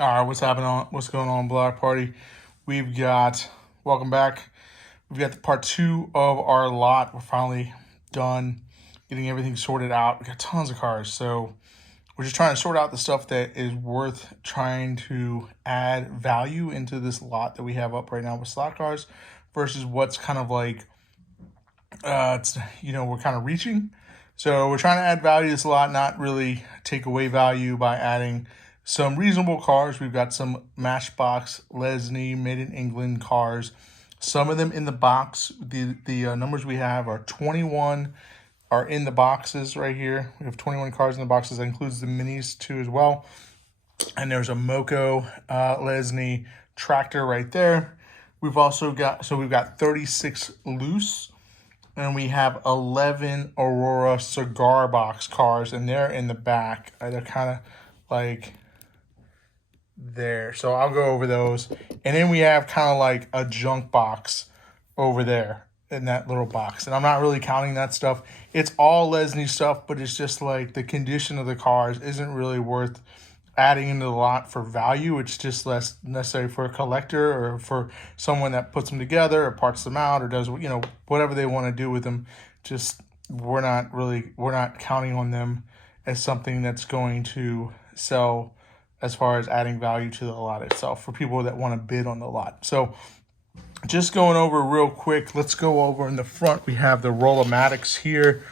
All right, what's happening on what's going on, Block Party? Welcome back. We've got the part two of our lot. We're finally done getting everything sorted out. We got tons of cars, so we're just trying to sort out the stuff that is worth trying to add value into this lot that we have up right now with slot cars versus what's kind of like we're kind of reaching. So we're trying to add value to this lot, not really take away value by adding some reasonable cars. We've got some Matchbox Lesney made in England cars. Some of them in the box. The numbers we have are 21 are in the boxes right here. We have 21 cars in the boxes. That includes the minis too as well. And there's a Moco Lesney tractor right there. We've got 36 loose. And we have 11 Aurora Cigar Box cars, and they're in the back. They're kind of like there. So I'll go over those. And then we have kind of like a junk box over there in that little box. And I'm not really counting that stuff. It's all Lesney stuff, but it's just like the condition of the cars isn't really worth adding into the lot for value. It's just less necessary for a collector or for someone that puts them together or parts them out or does whatever they want to do with them. Just we're not counting on them as something that's going to sell as far as adding value to the lot itself for people that want to bid on the lot. So just going over real quick, let's go over in the front. We have the Rollomatics here.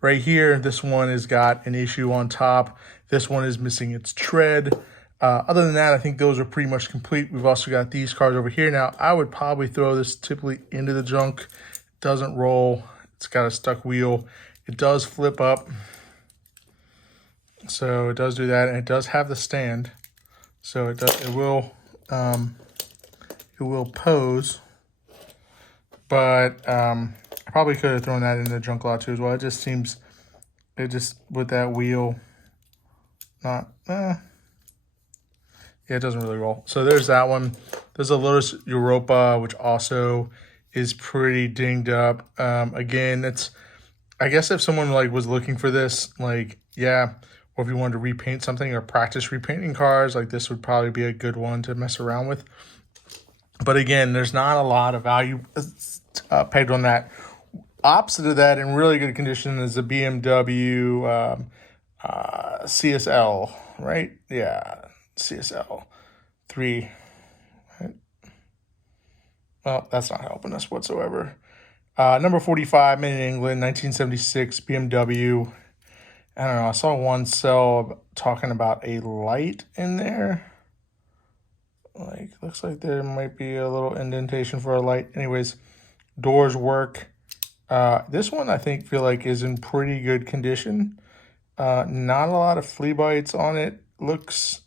Right here, this one has got an issue on top. This one is missing its tread. Other than that, I think those are pretty much complete. We've also got these cars over here. Now, I would probably throw this typically into the junk. It doesn't roll. It's got a stuck wheel. It does flip up. So it does do that, and it does have the stand. So it will pose. But I probably could have thrown that in the junk lot too as well. It just seems, with that wheel, it doesn't really roll. So there's that one. There's a Lotus Europa, which also is pretty dinged up. Again, I guess if someone was looking for this, or if you wanted to repaint something or practice repainting cars, this would probably be a good one to mess around with. But again, there's not a lot of value pegged on that. Opposite of that, in really good condition, is the BMW CSL, right? Yeah, CSL 3. Right? Well, that's not helping us whatsoever. Number 45, made in England, 1976 BMW. I don't know. I saw one sell talking about a light in there. Looks like there might be a little indentation for a light. Anyways, doors work. This one I feel like is in pretty good condition. Not a lot of flea bites on it. Looks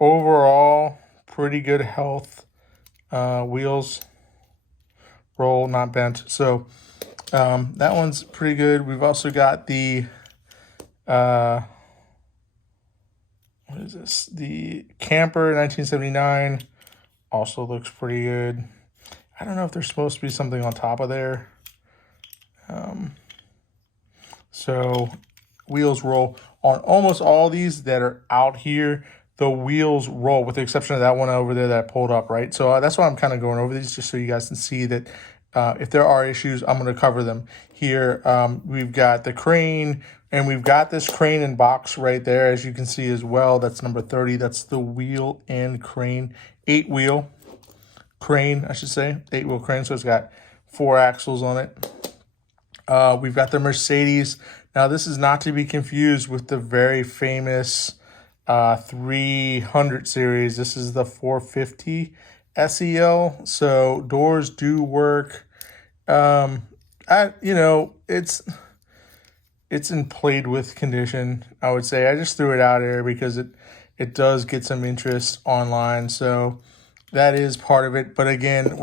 overall pretty good health. Wheels roll, not bent. So that one's pretty good. We've also got the what is this? The Camper 1979 also looks pretty good. I don't know if there's supposed to be something on top of there. So wheels roll on almost all these that are out here. The wheels roll, with the exception of that one over there that I pulled up, right? So that's why I'm kind of going over these, just so you guys can see that if there are issues, I'm going to cover them here. We've got the crane, and we've got this crane and box right there, as you can see as well. That's number 30. That's the wheel and crane. 8-wheel crane, I should say. 8-wheel crane, so it's got 4 axles on it. We've got the Mercedes. Now, this is not to be confused with the very famous 300 series. This is the 450 SEL. So doors do work. It's in played with condition, I would say. I just threw it out here because it does get some interest online. So that is part of it. But again,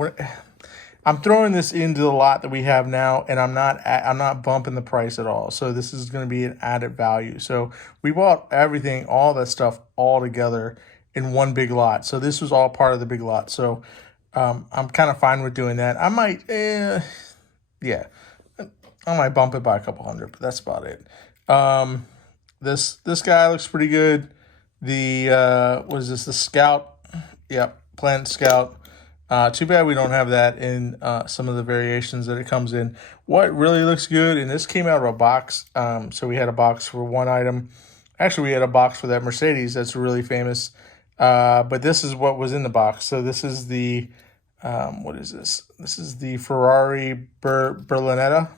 I'm throwing this into the lot that we have now, and I'm not bumping the price at all. So this is going to be an added value. So we bought everything, all that stuff, all together in one big lot. So this was all part of the big lot. So I'm kind of fine with doing that. I might, I might bump it by a couple hundred, but that's about it. This guy looks pretty good. The, what is this, the Scout? Yep, Planet Scout. Too bad we don't have that in some of the variations that it comes in. What really looks good, and this came out of a box, so we had a box for one item. Actually, we had a box for that Mercedes that's really famous, but this is what was in the box. So this is the, what is this? This is the Ferrari Berlinetta.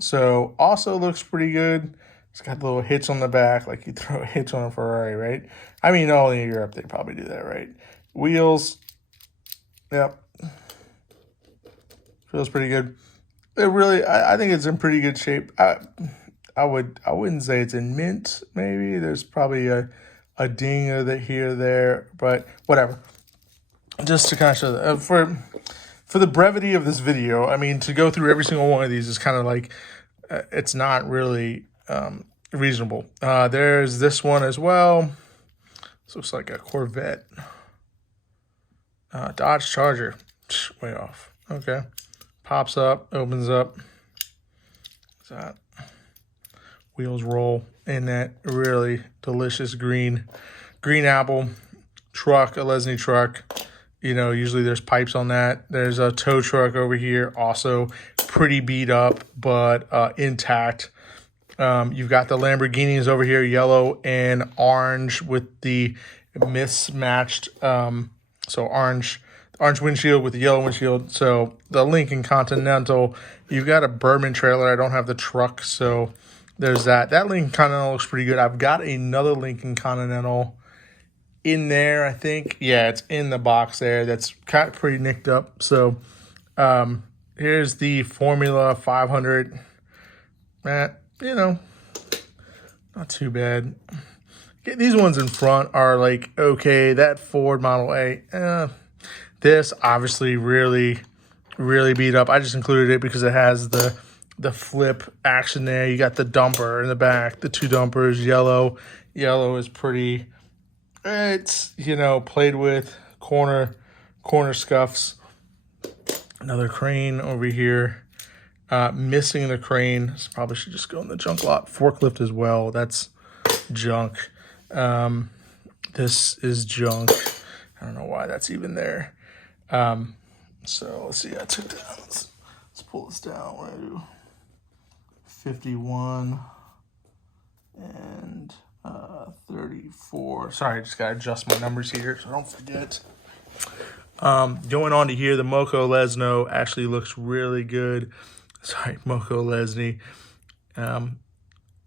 So also looks pretty good. It's got the little hitch on the back, like you throw a hitch on a Ferrari, right? I mean, only in Europe they probably do that, right? Wheels, yep, feels pretty good. It really, I think it's in pretty good shape. I wouldn't say it's in mint. Maybe there's probably a ding of it here or there, but whatever. Just to kind of show that for the brevity of this video, I mean, to go through every single one of these is kind of like it's not really reasonable. There's this one as well. This looks like a Corvette. Dodge Charger, way off. Okay, pops up, opens up. What's that? Wheels roll in that really delicious green apple truck, a Lesney truck. You know, usually there's pipes on that. There's a tow truck over here, also pretty beat up, but intact. You've got the Lamborghinis over here, yellow and orange with the mismatched, so orange windshield with the yellow windshield. So the Lincoln Continental, you've got a Bourbon trailer. I don't have the truck, so there's that. That Lincoln Continental looks pretty good. I've got another Lincoln Continental in there, I think. Yeah, it's in the box there. That's kind of pretty nicked up. So here's the Formula 500. You know, not too bad. These ones in front are like, okay, that Ford Model A. This obviously really beat up. I just included it because it has the flip action there. You got the dumper in the back, the two dumpers, yellow. Yellow is pretty, it's, you know, played with, corner scuffs. Another crane over here. Missing the crane. This probably should just go in the junk lot. Forklift as well. That's junk. This is junk. I don't know why that's even there. So let's see. I took down. Let's pull this down. We're gonna do 51 and 34. Sorry, I just gotta adjust my numbers here so I don't forget. Going on to here, the Moco Lesno actually looks really good. Sorry, Moco Lesney.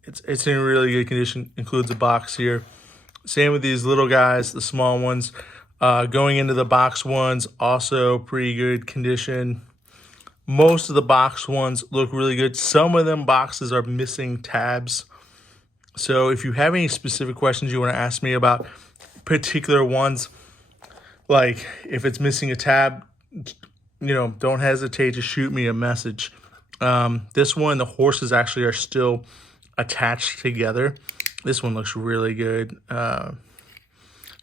It's in really good condition. Includes a box here. Same with these little guys, the small ones. Going into the box ones, also pretty good condition. Most of the box ones look really good. Some of them boxes are missing tabs. So if you have any specific questions you want to ask me about particular ones, like if it's missing a tab, you know, don't hesitate to shoot me a message. This one, the horses actually are still attached together. This one looks really good. I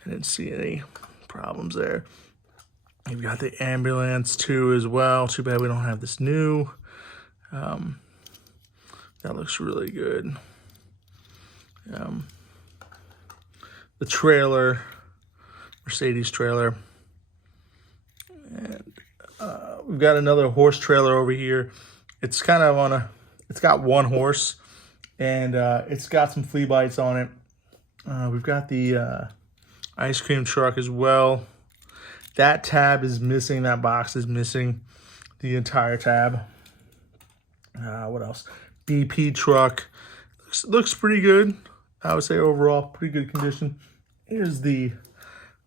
didn't see any problems there. You've got the ambulance too as well. Too bad we don't have this new. That looks really good. The trailer, Mercedes trailer. And we've got another horse trailer over here. It's kind of on a, it's got one horse, and it's got some flea bites on it. We've got the ice cream truck as well. That tab is missing. That box is missing the entire tab. What else? BP truck. Looks pretty good. I would say overall, pretty good condition. Here's the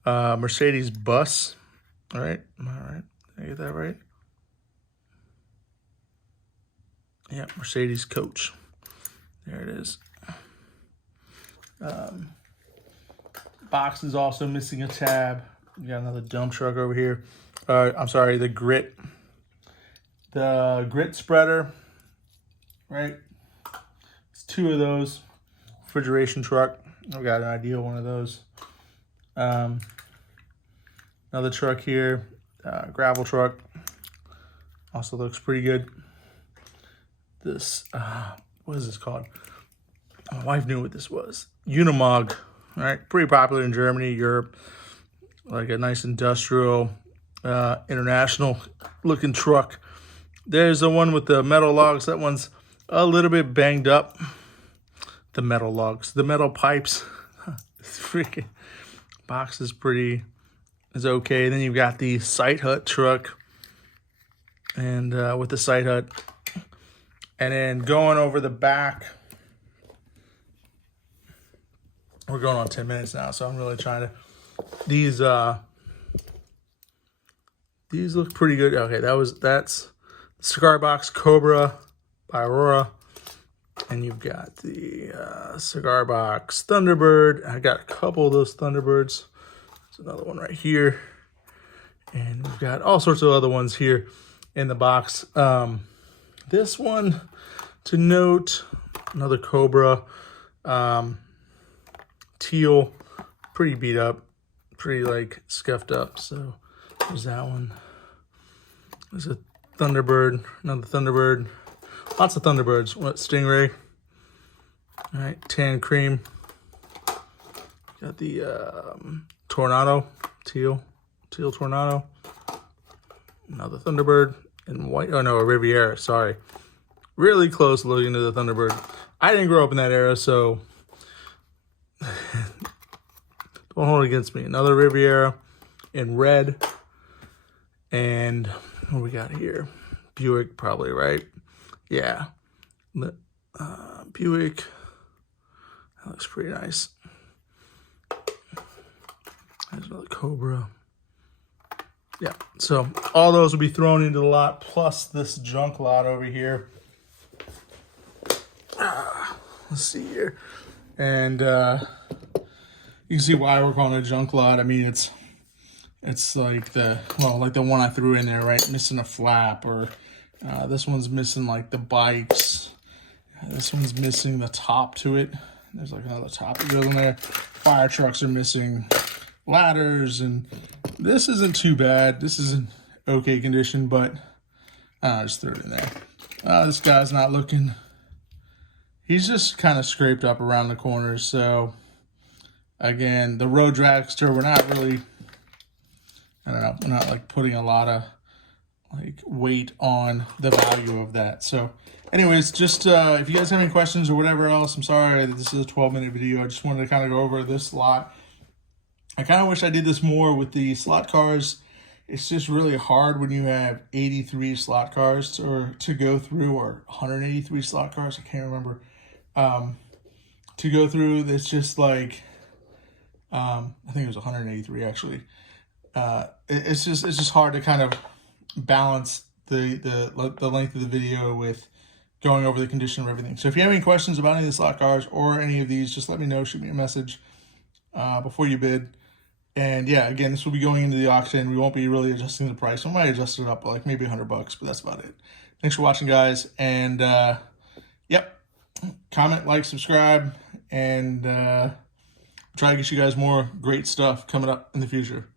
Mercedes bus. All right. Did I get that right? Yeah, Mercedes coach. There it is. Box is also missing a tab. We got another dump truck over here. I'm sorry, the grit spreader, right? It's two of those. Refrigeration truck. I've got an ideal one of those. Another truck here, gravel truck. Also looks pretty good. This, what is this called? My wife knew what this was. Unimog, all right, pretty popular in Germany, Europe, like a nice industrial, international looking truck. There's the one with the metal logs. That one's a little bit banged up. The metal logs, the metal pipes. This freaking box is okay. Then you've got the sight hut truck, and with the sight hut, and then going over the back. We're going on 10 minutes now, so I'm really trying to. These look pretty good. Okay, that's Cigar Box Cobra by Aurora, and you've got the Cigar Box Thunderbird. I got a couple of those Thunderbirds. There's another one right here, and we've got all sorts of other ones here in the box. This one to note, another Cobra. Teal, pretty beat up, pretty like scuffed up. So there's that one. There's a Thunderbird, another Thunderbird, lots of Thunderbirds. What, Stingray? All right, tan cream. Got the Tornado, teal Tornado. Another Thunderbird and white. Oh no, a Riviera. Sorry, really close looking to the Thunderbird. I didn't grow up in that era, so. Don't hold it against me. Another Riviera in red. And what we got here? Buick, probably, right? Yeah. Buick. That looks pretty nice. There's another Cobra. Yeah. So all those will be thrown into the lot, plus this junk lot over here. Let's see here. And you can see why we're calling it a junk lot. I mean, it's like the one I threw in there, right? Missing a flap, or this one's missing like the bikes. This one's missing the top to it. There's like another top that goes in there. Fire trucks are missing ladders, and this isn't too bad. This is in okay condition, but I just threw it in there. This guy's not looking. He's just kind of scraped up around the corners. So again, the road dragster, we're not really, I don't know, we're not like putting a lot of like weight on the value of that. So anyways, just if you guys have any questions or whatever else, I'm sorry that this is a 12-minute video. I just wanted to kind of go over this lot. I kind of wish I did this more with the slot cars. It's just really hard when you have 83 slot cars to go through, or 183 slot cars. I can't remember. To go through. It's just like, I think it was 183 actually. It's just hard to kind of balance the length of the video with going over the condition of everything. So if you have any questions about any of the slot cars or any of these, just let me know. Shoot me a message before you bid. And yeah, again, this will be going into the auction. We won't be really adjusting the price. We might adjust it up like maybe $100, but that's about it. Thanks for watching, guys. And yep. Comment, like, subscribe, and try to get you guys more great stuff coming up in the future.